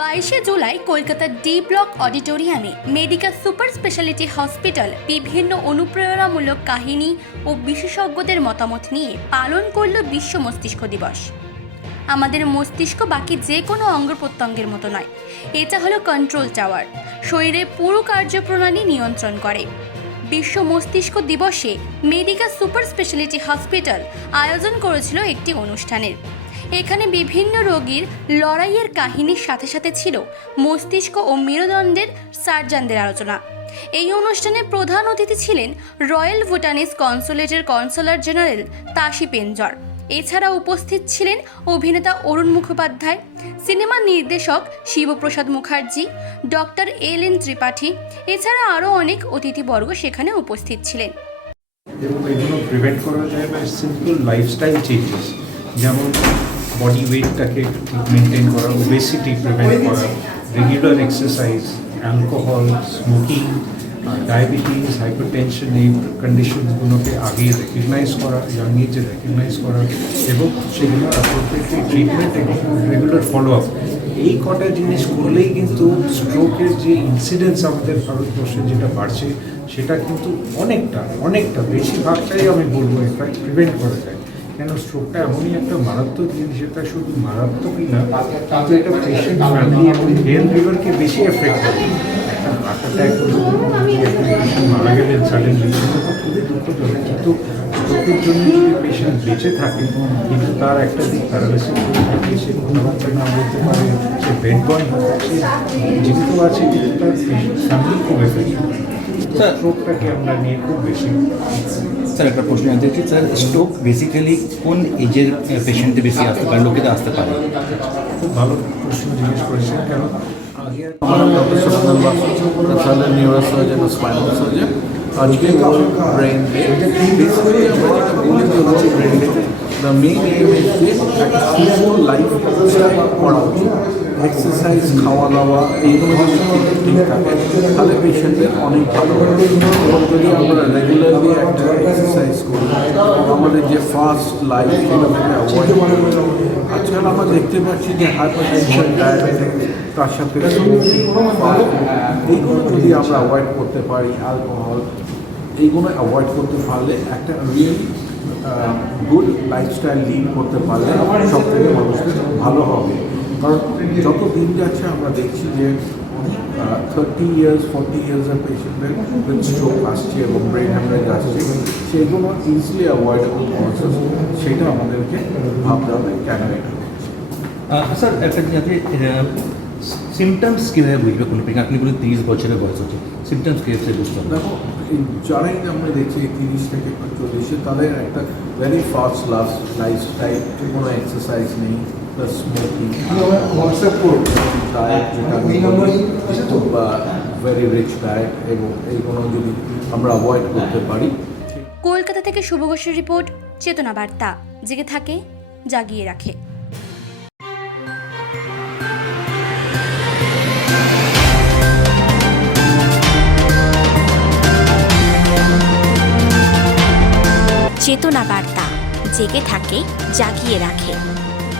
22শে জুলাই কলকাতার D block অডিটোরিয়ামে medical super speciality hospital বিভিন্ন অনুপ্রেরণামূলক কাহিনী ও বিশেষজ্ঞদের মতামত নিয়ে পালন করল বিশ্ব মস্তিষ্ক দিবস। আমাদের মস্তিষ্ক বাকি যে কোনো অঙ্গ প্রত্যঙ্গের মতো নয়, এটা হলো কন্ট্রোল টাওয়ার, শরীরের পুরো কার্যপ্রণালী নিয়ন্ত্রণ করে। বিশ্ব মস্তিষ্ক দিবসে মেডিকেল সুপার স্পেশালিটি হসপিটাল আয়োজন করেছিল একটি অনুষ্ঠানের। এখানে বিভিন্ন রোগীর লড়াইয়ের কাহিনীর সাথে সাথে ছিল মস্তিষ্ক ও মেরুদণ্ডের সার্জনদের আলোচনা। এই অনুষ্ঠানে প্রধান অতিথি ছিলেন royal Bhutanese কনসুলেটের consular general Tashi পেনজর। এছাড়া উপস্থিত ছিলেন অভিনেতা অরুণ মুখোপাধ্যায়, সিনেমা নির্দেশক শিবপ্রসাদ মুখার্জি, ডক্টর এল.এন. ত্রিপাঠী, এছাড়া আরও অনেক অতিথিবর্গ সেখানে উপস্থিত ছিলেন। এবং এগুলো প্রিভেন্ট করা যায় বা সিম্পল লাইফস্টাইল চেঞ্জেস, যেমন বডি ওয়েটটাকে ঠিক মেনটেন করা, ওবেসিটি প্রিভেন্ট করা, regular exercise, alcohol, smoking, diabetes, hypertension, এই কন্ডিশনসগুলোকে আগে রেকগনাইজ করা, ইয়াং এজে রেকগনাইজ করা এবং সেগুলো অ্যাপ্রোপ্রিয়েটলি ট্রিটমেন্ট এবং রেগুলার ফলো আপ, এই কটা জিনিস করলেই কিন্তু স্ট্রোকের যে ইনসিডেন্স আমাদের ভারতবর্ষে যেটা বাড়ছে সেটা কিন্তু অনেকটা বেশিরভাগটাই আমি বলবো এটা প্রিভেন্ট করা যায়। কেন স্ট্রোকটা এমনই একটা মারাত্মক জিনিস, এটা শুধু মারাত্মকই না, কিন্তু এটা পেশেন্ট, ফ্যামিলি এবং হেলথ লিভারকে বেশি এফেক্ট করে। একটা হার্ট অ্যাটাক পেশেন্ট মারা গেলেন সাডেনলি, সেটা তো খুবই দুঃখজনক, কিন্তু স্ট্রোকের জন্য যদি পেশেন্ট বেঁচে থাকে কিন্তু তার একটা দিক প্যারালাইসিস হয়ে থাকে, সে কথাবার্তা না বলতে পারে, সে বেড বয় হয়ে থাকে, জীবিত আছে কিন্তু তার ফ্যামিলি খুব এফেক্ট হয়। স্ট্রোকটাকে আমরা নিয়ে খুব বেশি। স্যার একটা প্রশ্ন জানতে চাই, স্যার স্ট্রোক বেসিক্যালি কোন এজের পেশেন্টে বেশি আসতে পারে, লোকেদের আসতে পারে? খুব ভালো প্রশ্ন জিজ্ঞেস করেছেন, কারণ আগে हमारा doctor Surendra Basu professor neurosurgeon और स्पाइनल सर्जन। आज के brain brain the main M is physical life করা উচিত, এক্সারসাইজ, খাওয়া দাওয়া এইগুলো যদি ঠিক থাকে তাহলে পেশেন্টের অনেক ভালো হবে। এবং যদি আমরা রেগুলারলি একটা এক্সারসাইজ করি, আমাদের যে ফাস্ট লাইফ সেটা থেকে অ্যাভয়েড করি। আজকাল আমরা দেখতে পাচ্ছি যে হাইপারটেনশন, ডায়াবেটিস, তার সাথে এইগুলো যদি আমরা অ্যাভয়েড করতে পারি, অ্যালকোহল, এইগুলো অ্যাভয়েড করতে পারলে একটা রিয়েলি গুড লাইফস্টাইল লিড করতে পারলে সব থেকে মানুষের ভালো হবে। কারণ যত দিন যাচ্ছে আমরা দেখছি যে 30 ইয়ার্স 40 ইয়ার্সের পেশেন্টদের স্ট্রোক আসছে এবং ব্রেন হ্যামারেজ আসছে, সেগুলো ইজিলি অ্যাভয়েডেবল প্রসেস, সেটা আমাদেরকে ভাবতে হবে কেন এটা। স্যার একটা আপনি সিমটমস কীভাবে বুঝবে কোনো পেশেন্ট? আপনি বলুন 30 বছরের বয়স হচ্ছে, সিমটমস কীভাবে বুঝতে হবে? দেখো, যারাই আমরা দেখছি 30 থেকে 40, তাদের একটা ভেরি ফাস্ট লাইফস্টাইল, কোনো এক্সারসাইজ নেই, প্লাস স্মোকিং, ডায়েট যেটা খুব ভেরি রিচ ডায়েট, এবং এইগুলো যদি আমরা অ্যাভয়েড করতে পারি। কলকাতা থেকে শুভ ঘোষের রিপোর্ট, চেতনা বার্তা, জেগে থাকে, জাগিয়ে রাখে। চেতনা বার্তা, জেগে থাকে, জাগিয়ে রাখে।